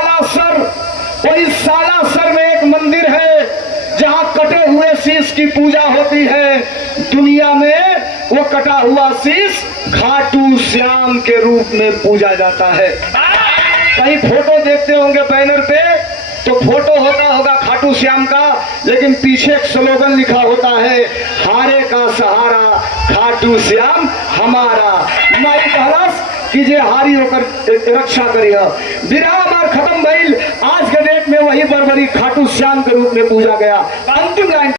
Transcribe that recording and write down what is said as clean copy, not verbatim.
सालासर, वही सालासर में एक मंदिर है जहां कटे हुए शीश की पूजा होती है। दुनिया में वो कटा हुआ शीश खाटू श्याम के रूप में पूजा जाता है। कहीं फोटो देखते होंगे बैनर पे, तो फोटो होता होगा खाटू श्याम का, लेकिन पीछे एक स्लोगन लिखा होता है, हारे का सहारा खाटू श्याम हमारा। माई कहलस कि जे हारी होकर रक्षा करिए। विराम और खत्म भइल। आज के डेट में वही बरबरी खाटू श्याम के रूप में पूजा गया। अंतिम लाइन